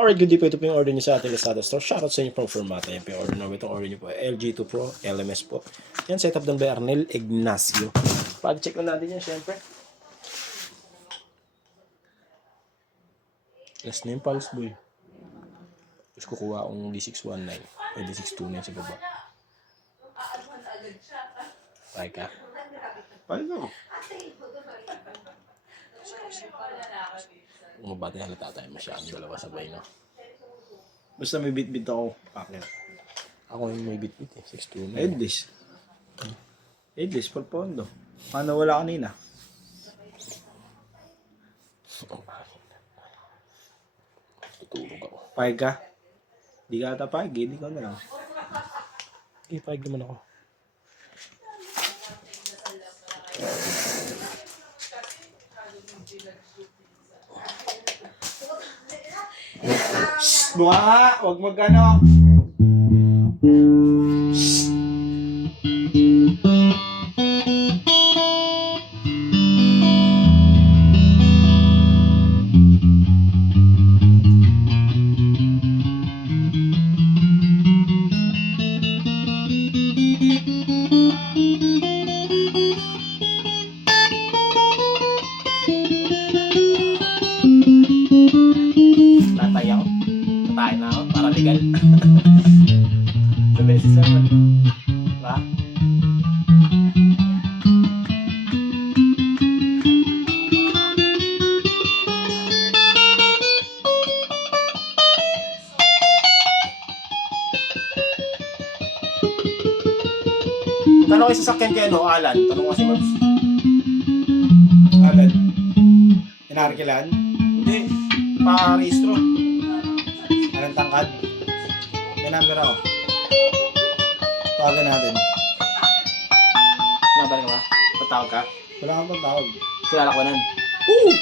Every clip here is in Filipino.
Alright, good day po. Ito po yung order nyo sa ating Lazada store. Shoutout sa inyo from Formata. Yan po yung order namin. Itong order nyo po LG2 Pro LMS po. Yan, setup doon by Arnel Ignacio. Pag-check na natin yan, syempre. Last name, Pulse Boy. Tapos kukuha akong D619. Ay, D629 sa baba. Bye ka. Paano no? Umabati halata tayo masyadong dalawa sabay, no? Basta may bit-bit ako. Pakit. Ako yung may bit-bit eh. 629. Headless. Headless, for pondo. Paano wala kanina? Tutulog ako. Pahig ka? Di ka ata pahig, hindi ko na lang. Okay, pahig naman ako. Buka nga! Huwag mag-ano! Tatay ako. Tatay na ako. Para legal. Sa beses naman. Diba? Tanong kayo sa sakyan kay ano, Alan. Tanong ko si Mabs. Alan. Inarkilan? Hindi. Pa-rehistro. Anong tangkad? May number ako. Tawagan natin. Nabalik ka ba? Patawag ka? Wala kang pagtawag. Kilala ko nan. Woo!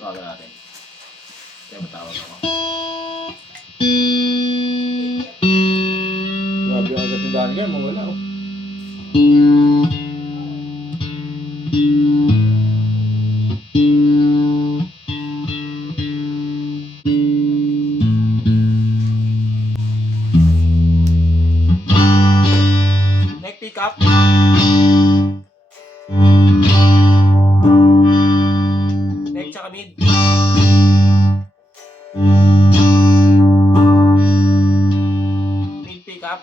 Tawagan natin. Kaya matawag ako. Grabe ang agad ni Daniel, mawala oh. Neck pick up. Neck tsaka mid. Mid pick up.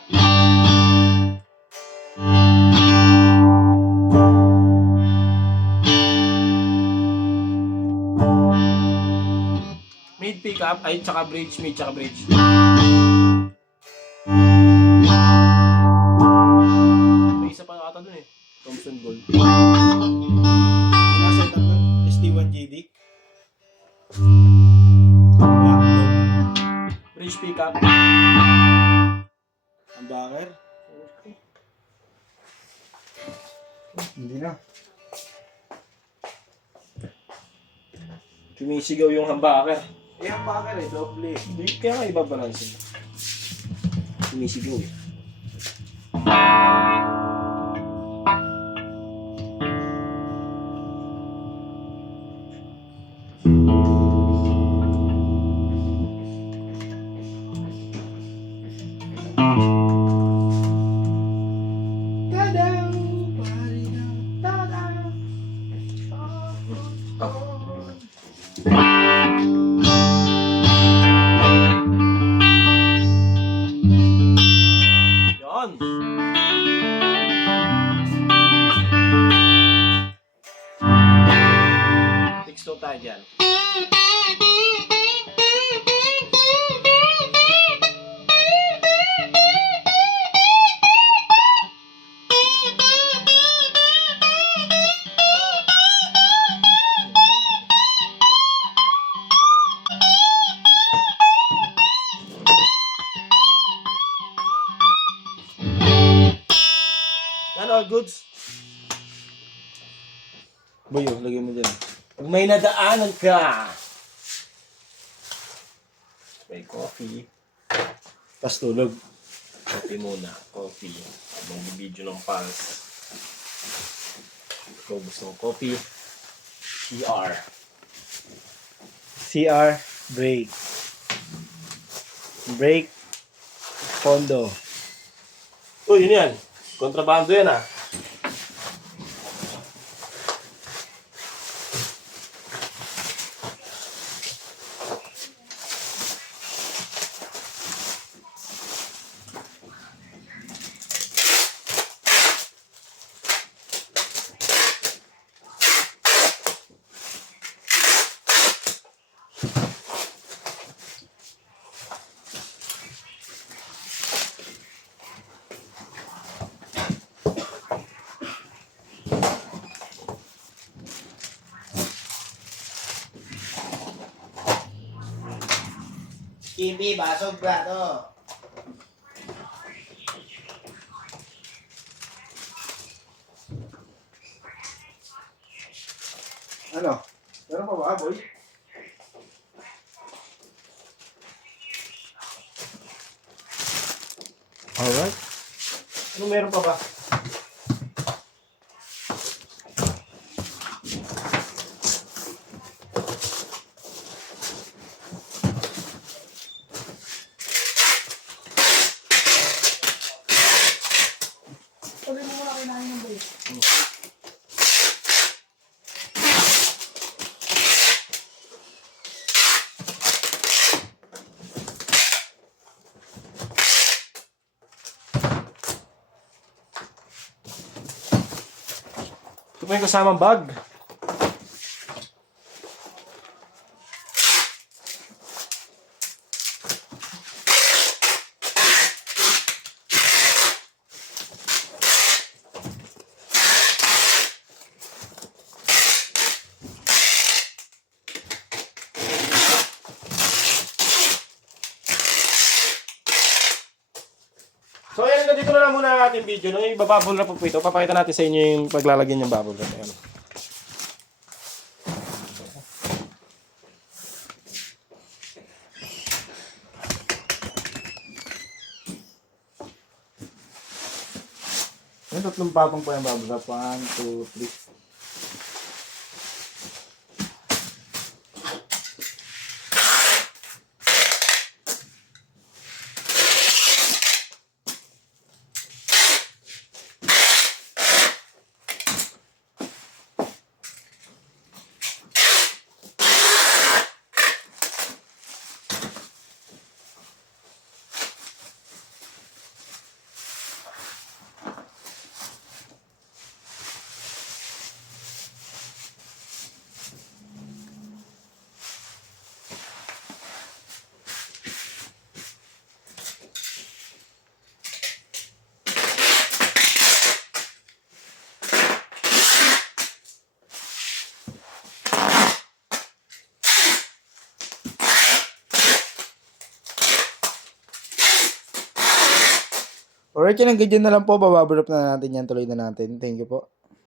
Mid pick up ay tsaka bridge, mid tsaka bridge. May isa pa ata dun eh. Thompson Gold. Nasa ito na, ST1GD. Black gold. Bridge pick up. Ang backer. Hindi na. Sumisigaw yung humbucker. Eh, ang backer eh, doble. Hindi kaya nga ibabalansin. Sumisigaw eh. Tadaw! Parinaw! Tadaw! Yan! Fix to tayo dyan. Yan, all goods. Boy, oh, lagyan mo dyan. Pag may nadaanan ka, may coffee. Tapos tulog. Coffee muna. Coffee. Habang video ng pulse. Ikaw gusto ng coffee. CR. CR, break. Break, pondo. Uy, yun yan. Kontrabando yan ah. Kimby, basog plato. Ano? Meron pa ba, boy? Alright. Ano meron pa ba? Sabi mo muna kinain ng break. Ito pa yung kasamang bag. So ayan, dito na lang muna ang ating video. Nung ibabubble wrap po ito, papakita natin sa inyo yung paglalagyan ng bubble wrap. Ayan. Yung tatlong patong pa yung bubble wrap. 1, 2, 3. Alright, yan ang ganyan na lang po. Bababulap na natin yan. Tuloy na natin. Thank you po.